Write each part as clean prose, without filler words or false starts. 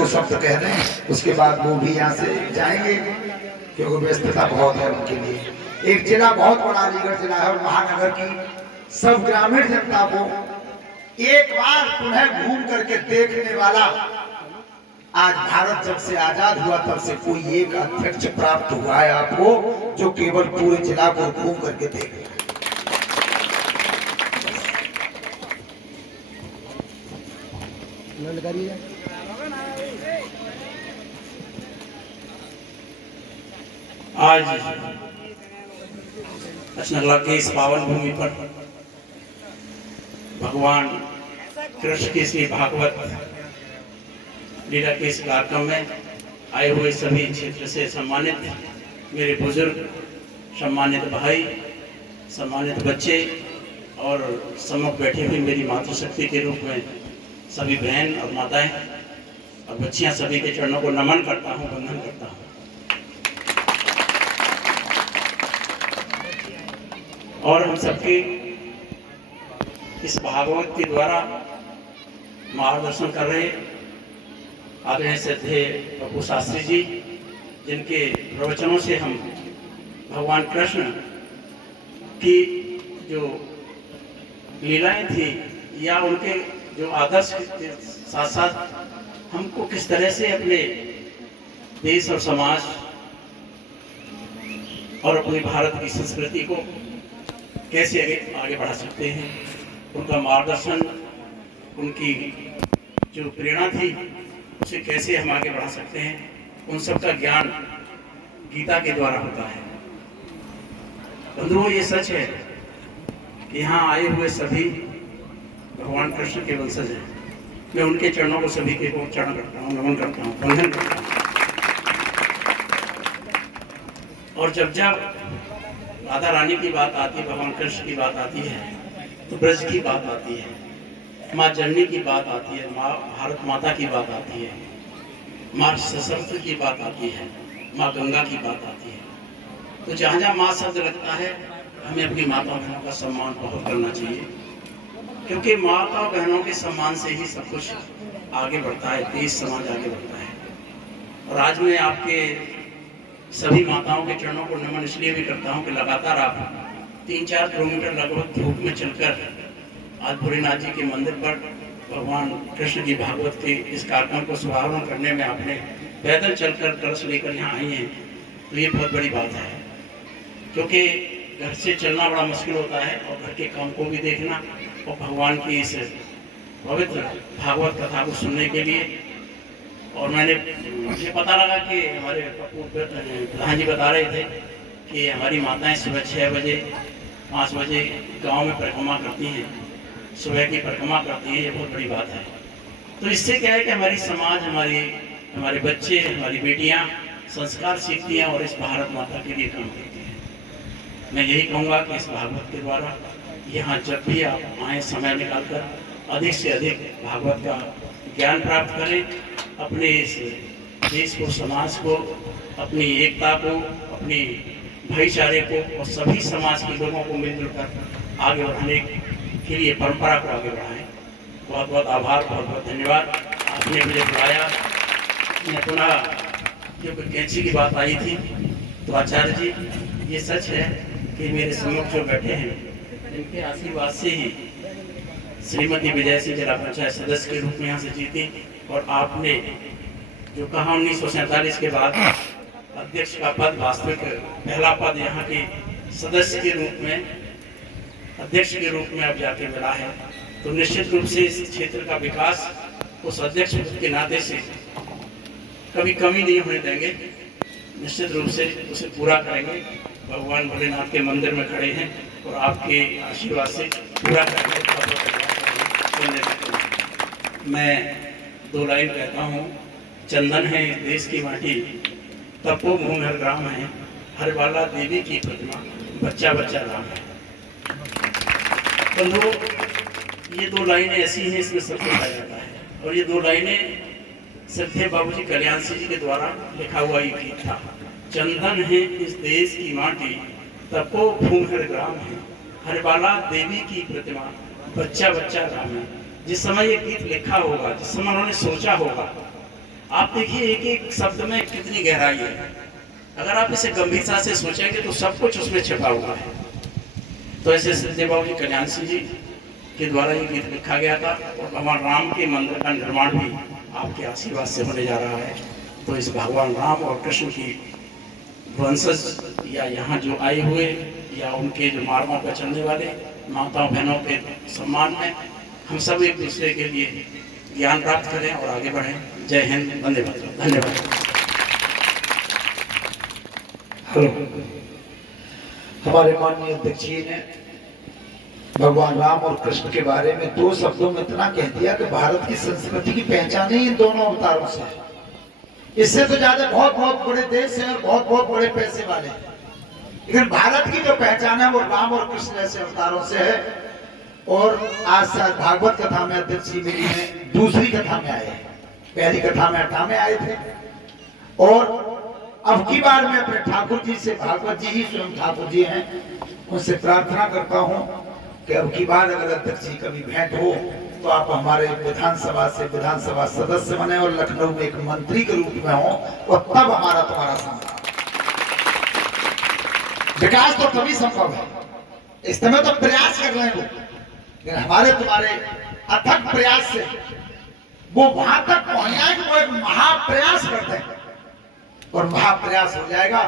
दो शब्द कह दें, उसके बाद वो भी यहाँ से जाएंगे क्योंकि व्यस्तता बहुत है उनके लिए। एक जिला बहुत बड़ा अलीगढ़ जिला है और महानगर की सब ग्रामीण जनता को एक बार पुनः घूम करके देखने वाला, आज भारत जब से आजाद हुआ तब से कोई एक अध्यक्ष प्राप्त हुआ है आपको जो केवल पूरे जिला को घूम करके देख रहा है। आज रचना के इस पावन भूमि पर भगवान कृष्ण की श्री भागवत लीला के इस कार्यक्रम में आए हुए सभी क्षेत्र से सम्मानित मेरे बुजुर्ग, सम्मानित भाई, सम्मानित बच्चे और सम्मुख बैठी हुई मेरी मातृशक्ति के रूप में सभी बहन और माताएं और बच्चियां, सभी के चरणों को नमन करता हूं, वंदन करता हूं। और हम सबके इस भागवत के द्वारा मार्गदर्शन कर रहे आदरणीय श्रद्धेय पप्पू शास्त्री जी, जिनके प्रवचनों से हम भगवान कृष्ण की जो लीलाएं थी या उनके जो आदर्श के साथ साथ हमको किस तरह से अपने देश और समाज और अपने भारत की संस्कृति को कैसे आगे बढ़ा सकते हैं, उनका मार्गदर्शन, उनकी जो प्रेरणा थी उसे कैसे हम आगे बढ़ा सकते हैं, उन सब का ज्ञान गीता के द्वारा होता है। बंधुओं, ये सच है कि यहाँ आए हुए सभी भगवान कृष्ण के वंशज हैं। मैं उनके चरणों को सभी के को चरण करता हूँ, नमन करता हूँ, वंदन करता हूँ। और जब जब राधा रानी की बात आती है, भगवान कृष्ण की बात आती है, तो ब्रज की बात आती है, माँ जननी की बात आती है, माँ भारत माता की बात आती है, माँ सरस्वती की बात आती है, माँ गंगा की बात आती है। तो जहाँ जहाँ माँ शब्द लगता है, हमें अपनी माता बहनों का सम्मान बहुत करना चाहिए, क्योंकि माता बहनों के सम्मान से ही सब कुछ आगे बढ़ता है, देश समाज आगे बढ़ता है। और आज मैं आपके सभी माताओं के चरणों को नमन इसलिए भी करता हूँ कि लगातार आप 3-4 किलोमीटर लगभग धूप में चलकर आज भोलेनाथ जी के मंदिर पर भगवान कृष्ण की भागवत के इस कार्यक्रम को शुभारंभ करने में आपने पैदल चलकर कलश लेकर यहाँ आई हैं, तो ये बहुत बड़ी बात है। क्योंकि घर से चलना बड़ा मुश्किल होता है और घर के काम को भी देखना और भगवान की इस पवित्र भागवत कथा को सुनने के लिए। और मुझे पता लगा कि हमारे प्रधान जी बता रहे थे कि हमारी माताएं सुबह 6 बजे 5 बजे गांव में परिक्रमा करती हैं, सुबह की परिक्रमा करती हैं। ये बहुत बड़ी बात है। तो इससे क्या है कि हमारी समाज, हमारे बच्चे, हमारी बेटियां संस्कार सीखती हैं और इस भारत माता के लिए काम करती हैं। मैं यही कहूँगा कि इस भागवत के द्वारा यहाँ जब भी आप आएँ, समय निकालकर अधिक से अधिक भागवत का ज्ञान प्राप्त करें, अपने इस देश को, समाज को, अपनी एकता को, अपनी भाईचारे को और सभी समाज के लोगों को मिलजुल कर आगे बढ़ाने के लिए परंपरा को आगे बढ़ाएं। बहुत बहुत आभार, बहुत बहुत धन्यवाद। आपने मुझे बुलाया। मैं पुनः क्योंकि कैंची की बात आई थी, तो आचार्य जी, ये सच है कि मेरे सम्मुख जो बैठे हैं, इनके आशीर्वाद से ही श्रीमती विजय सिंह जिला पंचायत सदस्य के रूप में यहाँ से जीती। और आपने जो कहा 1947 के बाद अध्यक्ष का पद, वास्तविक पहला पद यहाँ के सदस्य के रूप में, अध्यक्ष के रूप में अब जाके मिला है, तो निश्चित रूप से इस क्षेत्र का विकास उस अध्यक्ष के नाते से कभी कमी नहीं होने देंगे। निश्चित रूप से उसे पूरा करेंगे। भगवान भोलेनाथ के मंदिर में खड़े हैं और आपके आशीर्वाद से पूरा करेंगे। मैं 2 लाइन कहता हूँ। चंदन है देश की माटी, तपोभूमि हर ग्राम है, हर बाला देवी की प्रतिमा, बच्चा बच्चा राम है। बंधुओं, ये 2 लाइनें ऐसी हैं, इसमें सब कुछ आ जाता है। और ये 2 लाइनें श्रद्धेय बाबूजी कल्याण सिंह जी के द्वारा लिखा हुआ एक गीत था। चंदन है इस देश की माटी, तपोभूमि हर ग्राम है, हर बाला देवी की प्रतिमा, बच्चा बच्चा राम है। जिस समय ये गीत लिखा होगा, जिस समय उन्होंने सोचा होगा, आप देखिए एक एक शब्द में कितनी गहराई है। अगर आप इसे गंभीरता से सोचेंगे तो सब कुछ उसमें छिपा हुआ है। तो ऐसे सत्यदेव बाबू जी कल्याण सिंह जी के द्वारा ये गीत लिखा गया था और भगवान राम के मंदिर का निर्माण भी आपके आशीर्वाद से होने जा रहा है। तो इस भगवान राम और कृष्ण की वंशज या यहाँ जो आए हुए या उनके जो मार्गों पर चलने वाले माताओं बहनों के सम्मान में हम सब एक दूसरे के लिए ज्ञान प्राप्त करें और आगे बढ़ें। जय हिंद, वंदे मातरम। धन्यवाद। हेलो, हमारे माननीय अध्यक्ष जी ने भगवान राम और कृष्ण के बारे में 2 शब्दों में इतना कह दिया कि भारत की संस्कृति की पहचान ही इन दोनों अवतारों से है। इससे तो ज्यादा बहुत बहुत बड़े देश हैं और बहुत बहुत बड़े पैसे वाले हैं, लेकिन भारत की जो पहचान है वो राम और कृष्ण जैसे अवतारों से है। और आज शायद भागवत कथा में अध्यक्ष जी मेरी में दूसरी कथा में आए हैं, पहली कथा में 8 में आए थे। और अब की बार मैं अपने ठाकुर जी से, भागवत जी ही स्वयं ठाकुर जी हैं, उनसे प्रार्थना करता हूं कि अब की बार अगर अध्यक्ष जी कभी भेंट हो तो आप हमारे विधानसभा से विधानसभा सदस्य बने और लखनऊ में एक मंत्री के रूप में हो, और तब हमारा तुम्हारा संग्राम। विकास तो तभी संभव है, इस समय तो प्रयास कर रहे हैं लोग, लेकिन हमारे तुम्हारे अथक प्रयास से वो वहां तक पहुंच जाए कि वो एक महाप्रयास करते हैं, और महाप्रयास हो जाएगा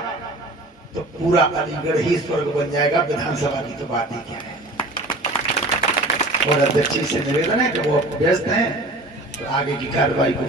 तो पूरा अलीगढ़ ही स्वर्ग बन जाएगा। विधानसभा की तो बात ही क्या है। और अध्यक्ष जी से निवेदन है कि वो व्यस्त हैं, तो आगे की कार्रवाई को